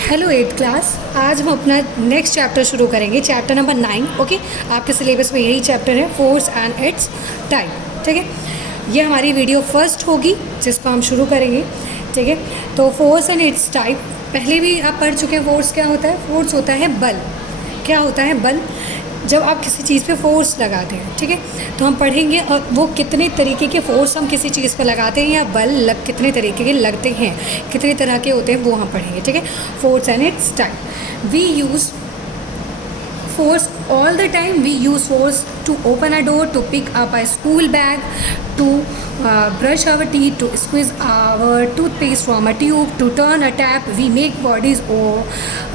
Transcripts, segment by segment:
Hello eighth class. आज हम अपना नेक्स्ट चैप्टर शुरू करेंगे, चैप्टर नंबर 9। ओके, आपके सिलेबस में यही चैप्टर है, फोर्स एंड इट्स टाइप। ठीक है, ये हमारी वीडियो फर्स्ट होगी जिसको हम शुरू करेंगे। ठीक है, तो फोर्स एंड इट्स टाइप पहले भी आप पढ़ चुके हैं। फोर्स क्या होता है? फोर्स होता है बल। क्या होता है? बल। जब आप किसी चीज़ पे फोर्स लगाते हैं, ठीक है, तो हम पढ़ेंगे और वो कितने तरीके के फोर्स हम किसी चीज़ पे लगाते हैं या बल कितने तरीके के लगते हैं, कितने तरह के होते हैं, वो हम पढ़ेंगे। ठीक है, force and its type. We use force all the time. We use force to open a door, to pick up a school bag, to brush our teeth, to squeeze our toothpaste from a tube, to turn a tap. We make bodies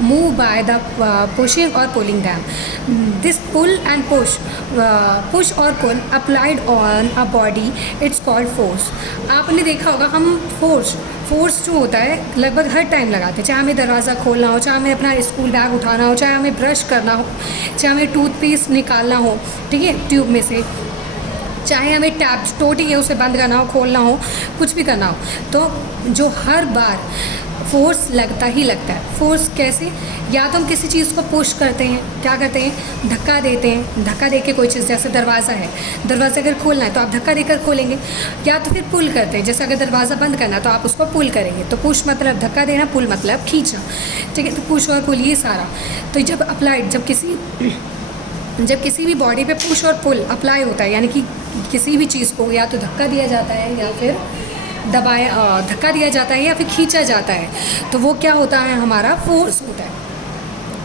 move by the pushing or pulling them. This pull and push or pull applied on a body, it's called force. आपने देखा होगा हम force जो होता है लगभग हर time लगाते हैं, चाहे हमें दरवाज़ा खोलना हो, चाहे हमें अपना स्कूल बैग उठाना हो, चाहे हमें ब्रश करना हो, चाहे हमें टूथपेस्ट निकालना हो, ठीक है, ट्यूब में से, चाहे हमें टैप टोटी है उसे बंद करना हो, खोलना हो, कुछ भी करना हो, तो जो हर बार फोर्स लगता ही लगता है। फोर्स कैसे? या तो हम किसी चीज़ को पुश करते हैं, क्या करते हैं, धक्का देते हैं, धक्का दे के कोई चीज़, जैसे दरवाज़ा है, दरवाज़ा अगर खोलना है तो आप धक्का देकर खोलेंगे, या तो फिर पुल करते हैं, जैसे अगर दरवाज़ा बंद करना है तो आप उसको पुल करेंगे। तो पुश मतलब धक्का देना, पुल मतलब खींचना। ठीक है, तो पुश और पुल ये सारा। तो जब अप्लाइड, जब किसी भी बॉडी पे पुश और पुल अप्लाई होता है, यानी कि किसी भी चीज़ को या तो धक्का दिया जाता है या फिर धक्का दिया जाता है या फिर खींचा जाता है, तो वो क्या होता है? हमारा फोर्स होता है।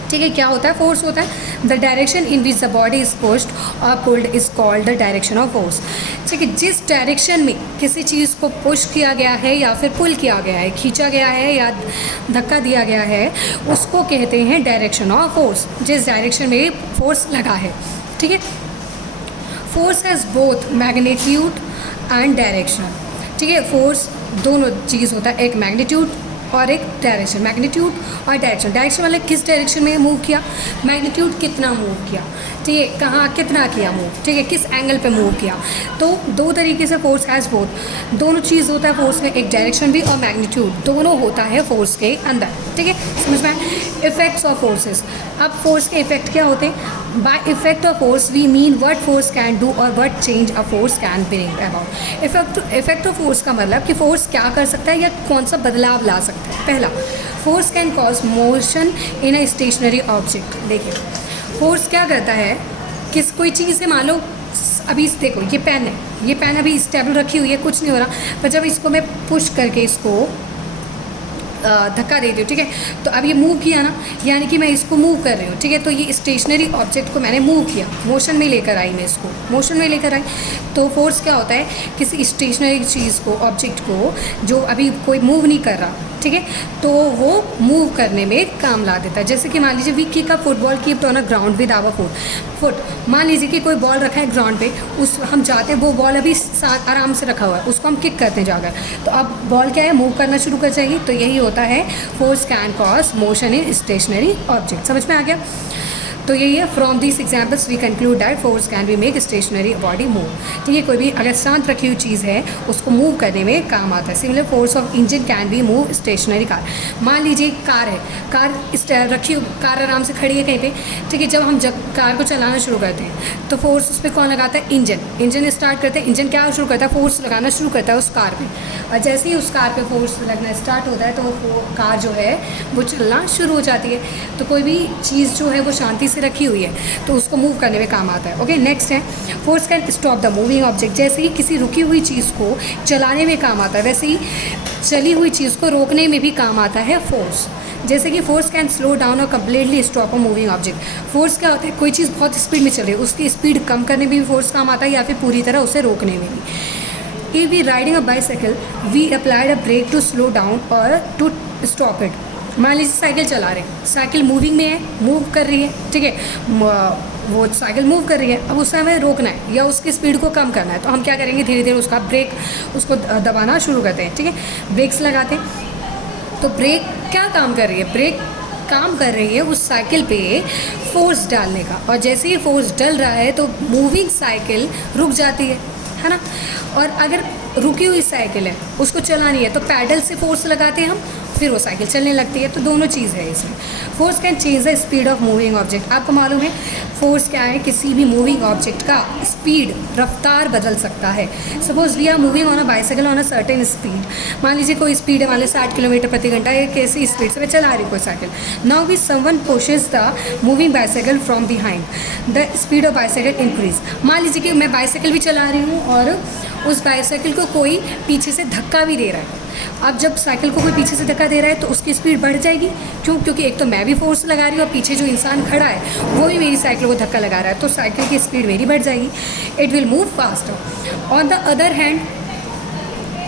ठीक है, क्या होता है? फोर्स होता है। The direction in which the body is pushed और pulled is called the direction of force. ठीक है, जिस डायरेक्शन में किसी चीज़ को पुश किया गया है या फिर पुल किया गया है, खींचा गया है या धक्का दिया गया है, उसको कहते हैं डायरेक्शन ऑफ फोर्स। जिस डायरेक्शन में फोर्स लगा है। ठीक है, force has both magnitude and direction. ठीक है, फोर्स दोनों चीज़ होता है, एक मैग्नीट्यूड और एक डायरेक्शन। मैग्नीट्यूड और डायरेक्शन मतलब किस डायरेक्शन में मूव किया, मैग्नीट्यूड कितना मूव किया, ठीक है, कहाँ कितना किया मूव, ठीक है, किस एंगल पे मूव किया। तो दो तरीके से फोर्स हैज़ बोथ, दोनों चीज़ होता है फोर्स में, एक डायरेक्शन भी और मैग्नीट्यूड दोनों होता है फोर्स के अंदर। ठीक है, समझ में आए? Effects of forces. अब फोर्स के इफेक्ट क्या होते हैं? By effect of force we mean what force can do और what change a force can bring about. Effect of force का मतलब कि फोर्स क्या कर सकता है या कौन सा बदलाव ला सकता है। पहला, force can cause motion in a stationary object. देखिए, फोर्स क्या करता है, कोई चीज़ से, मान लो अभी देखो ये पेन है, ये पेन अभी स्टेबल रखी हुई है, कुछ नहीं हो रहा, पर जब इसको मैं पुश करके इसको धक्का दे दी हूँ, ठीक है, तो अब ये मूव किया ना, यानी कि मैं इसको मूव कर रही हूँ। ठीक है, तो ये स्टेशनरी ऑब्जेक्ट को मैंने मूव किया, मोशन में लेकर आई, मैं इसको मोशन में लेकर आई। तो फोर्स क्या होता है? किसी स्टेशनरी चीज़ को, ऑब्जेक्ट को, जो अभी कोई मूव नहीं कर रहा, ठीक है, तो वो मूव करने में काम ला देता है। जैसे कि मान लीजिए we kick a football keeped on a ground with our foot. मान लीजिए कि कोई बॉल रखा है ग्राउंड पे, उस हम जाते हैं, वो बॉल अभी आराम से रखा हुआ है, उसको हम किक करते हैं जाकर, तो अब बॉल क्या है, मूव करना शुरू कर जाएगी। तो यही होता है force can cause motion in stationary object. समझ में आ गया? तो यही है, from this examples we conclude that force can be make stationary body move. ठीक है, कोई भी अगर शांत रखी हुई चीज़ है उसको मूव करने में काम आता है। Similar force of engine can be move stationary car. मान लीजिए कार है, कार रखी हुई, कार आराम से खड़ी है कहीं पे, ठीक है, जब कार को चलाना शुरू करते हैं तो फोर्स उस पर कौन लगाता है? इंजन स्टार्ट करते हैं। इंजन क्या शुरू करता है? फोर्स लगाना शुरू करता है उस कार पर, और जैसे ही उस कार पर फोर्स लगना स्टार्ट होता है तो वो कार जो है वो चलना शुरू हो जाती है। तो कोई भी चीज़ जो है वो शांति से रखी हुई है तो उसको मूव करने में काम आता है। ओके, नेक्स्ट है, force can stop the moving object. जैसे ही किसी रुकी हुई चीज़ को चलाने में काम आता है, वैसे ही चली हुई चीज़ को रोकने में भी काम आता है फोर्स। जैसे कि फोर्स कैन स्लो डाउन और completely stop a moving object. Force क्या होता है? कोई चीज़ बहुत स्पीड में चल रही है, उसकी स्पीड कम करने में भी फोर्स काम आता है या फिर पूरी तरह उसे रोकने में भी। If we riding a bicycle we applied a brake to slow down और टू स्टॉप इट। मान लीजिए साइकिल चला रहे हैं, साइकिल मूविंग में है, मूव कर रही है, ठीक है, वो साइकिल मूव कर रही है, अब उससे हमें रोकना है या उसकी स्पीड को कम करना है, तो हम क्या करेंगे? धीरे धीरे उसका ब्रेक, उसको दबाना शुरू करते हैं। ठीक है, ब्रेक्स लगाते हैं। तो ब्रेक क्या काम कर रही है? ब्रेक काम कर रही है उस साइकिल पे फोर्स डालने का, और जैसे ही फोर्स डल रहा है तो मूविंग साइकिल रुक जाती है ना। और अगर रुकी हुई साइकिल है, उसको चलानी है, तो पैडल से फोर्स लगाते हैं हम, फिर वो साइकिल चलने लगती है। तो दोनों चीज़ है इसमें। Force can change the speed of moving object. आपको मालूम है फोर्स क्या है, किसी भी मूविंग ऑब्जेक्ट का स्पीड, रफ्तार बदल सकता है। Suppose we are moving on a bicycle on a certain speed. मान लीजिए कोई स्पीड है, मान लीजिए 60 किलोमीटर प्रति घंटा, एक कैसी स्पीड से मैं चला रही हूँ कोई cycle. Now we someone pushes the moving bicycle from behind, the speed of bicycle increase. मान लीजिए कि मैं बाइसाइकिल भी चला रही हूँ और उस बाइसाइकिल को कोई पीछे से धक्का भी दे रहा है। अब जब साइकिल को कोई पीछे से धक्का दे रहा है तो उसकी स्पीड बढ़ जाएगी। क्यों? क्योंकि एक तो मैं भी फोर्स लगा रही हूँ और पीछे जो इंसान खड़ा है वो भी मेरी साइकिल को धक्का लगा रहा है, तो साइकिल की स्पीड मेरी बढ़ जाएगी। It will move faster. On the other hand,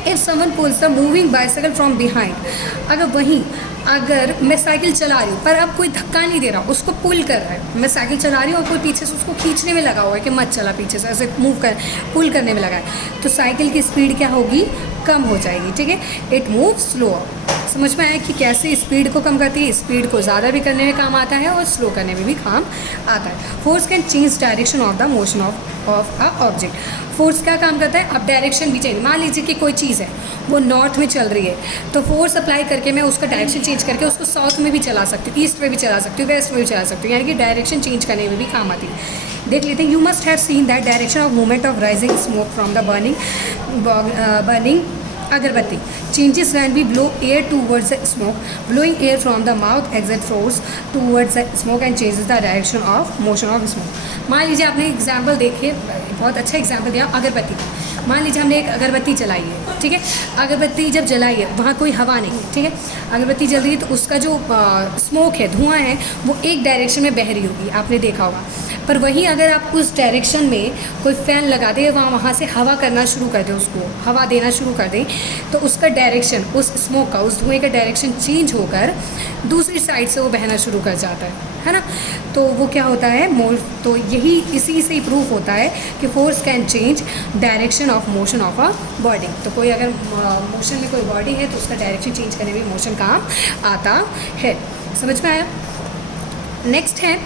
if someone pulls the moving bicycle from behind, अगर मैं साइकिल चला रही हूँ पर अब कोई धक्का नहीं दे रहा, उसको पुल कर रहा है। मैं साइकिल चला रही हूँ और कोई पीछे से उसको खींचने में लगा हुआ है कि मत चला, पीछे से ऐसे पुल करने में लगा है, तो साइकिल की स्पीड क्या होगी? कम हो जाएगी। ठीक है, इट मूव स्लोअर। समझ में आया कि कैसे स्पीड को कम करती है? स्पीड को ज़्यादा भी करने में काम आता है और स्लो करने में भी काम आता है। Force can change direction of the motion of a object. Force क्या काम करता है? अब डायरेक्शन भी चेंज, मान लीजिए कि कोई चीज़ है वो नॉर्थ में चल रही है, तो फोर्स अप्लाई करके मैं उसका डायरेक्शन चेंज करके उसको साउथ में भी चला सकती हूँ, ईस्ट में भी चला सकती हूँ, वेस्ट में भी चला सकती हूँ, यानी कि डायरेक्शन चेंज करने में भी काम आती है। देख लेते हैं। You must have seen that direction of movement of rising smoke from the burning agarbatti changes when we blow air towards the smoke. Blowing air from the mouth exerts force towards the smoke and changes the direction of motion of smoke. मान लीजिए आपने example देखिए, बहुत अच्छा example दिया अगरबत्ती का। मान लीजिए हमने एक अगरबत्ती जलाई है, ठीक है। अगरबत्ती जब जलाई है वहाँ कोई हवा नहीं है, ठीक है। अगरबत्ती जल रही है तो उसका जो स्मोक है, धुआं है, वो एक डायरेक्शन में बह रही होगी, आपने देखा होगा। पर वहीं अगर आप उस डायरेक्शन में कोई फ़ैन लगा दें, वहाँ से हवा करना शुरू कर दें, उसको हवा देना शुरू कर दें, तो उसका डायरेक्शन, उस स्मोक का, उस धुएँ का डायरेक्शन चेंज होकर दूसरी साइड से वो बहना शुरू कर जाता है ना। तो वो क्या होता है, तो यही इसी से ही प्रूफ होता है कि force can change direction of motion of a body. तो कोई अगर मोशन में कोई बॉडी है तो उसका डायरेक्शन चेंज करने में मोशन काम आता है। समझ में आया? नेक्स्ट है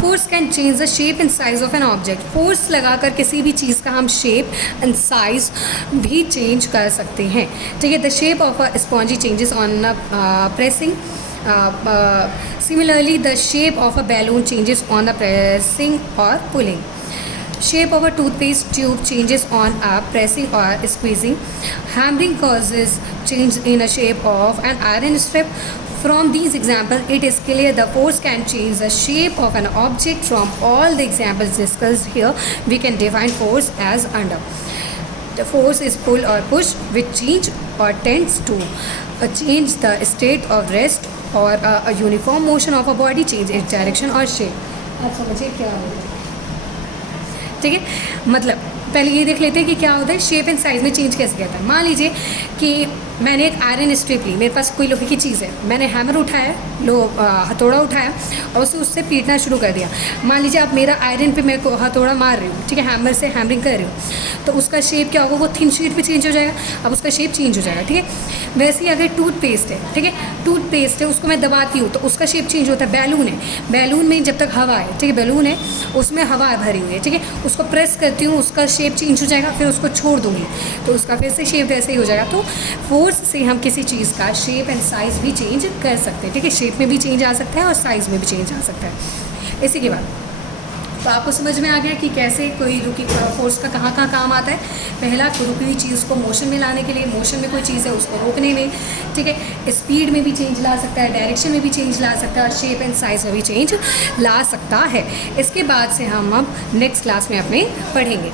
force can change the shape and size of an object. Force लगाकर किसी भी चीज़ का हम शेप एंड साइज भी चेंज कर सकते हैं, ठीक है। The shape of a spongy changes on pressing. Similarly, the shape of a balloon changes on the pressing or pulling. Shape of a toothpaste tube changes on a pressing or squeezing. Hammering causes change in the shape of an iron strip. From these examples, it is clear the force can change the shape of an object. From all the examples discussed here, we can define force as under. The force is pull or push, which change or tends to change the state of rest or a uniform motion of a body, change its direction or shape। आप समझिए क्या होता है, ठीक है। मतलब पहले ये देख लेते हैं कि क्या होता है, शेप एंड साइज़ में चेंज कैसे करता है। मान लीजिए कि मैंने एक आयरन स्ट्रिप ली, मेरे पास कोई लोहे की चीज़ है, मैंने हैमर उठाया, हथौड़ा उठाया और उससे पीटना शुरू कर दिया। मान लीजिए आप मेरा आयरन पे मेरे को हथौड़ा मार रही हूँ, ठीक है, हैमर से हैमरिंग कर रही हूँ, तो उसका शेप क्या होगा, वो थिन शीट पे चेंज हो जाएगा। अब उसका शेप चेंज हो जाएगा, ठीक है। वैसे ही अगर टूथपेस्ट है, ठीक है, टूथपेस्ट है, उसको मैं दबाती हूँ तो उसका शेप चेंज होता है। बैलून है, बैलून में जब तक हवा है, ठीक है, बैलून है उसमें हवा भरी हुई है, ठीक है, उसको प्रेस करती हूँ, उसका शेप चेंज हो जाएगा, फिर उसको छोड़ दूँगी तो उसका फिर से शेप वैसे ही हो जाएगा। तो फोर्स से हम किसी चीज़ का शेप एंड साइज़ भी चेंज कर सकते हैं, ठीक है। शेप में भी चेंज आ सकता है और साइज़ में भी चेंज आ सकता है। इसी के बाद तो आपको समझ में आ गया कि कैसे कोई रुकी फोर्स का कहाँ कहाँ काम आता है। पहला, रुकी हुई चीज़ को मोशन में लाने के लिए, मोशन में कोई चीज़ है उसको रोकने में, ठीक है। स्पीड में भी चेंज ला सकता है, डायरेक्शन में भी चेंज ला सकता है और शेप एंड साइज़ में भी चेंज ला सकता है। इसके बाद से हम अब नेक्स्ट क्लास में अपने पढ़ेंगे।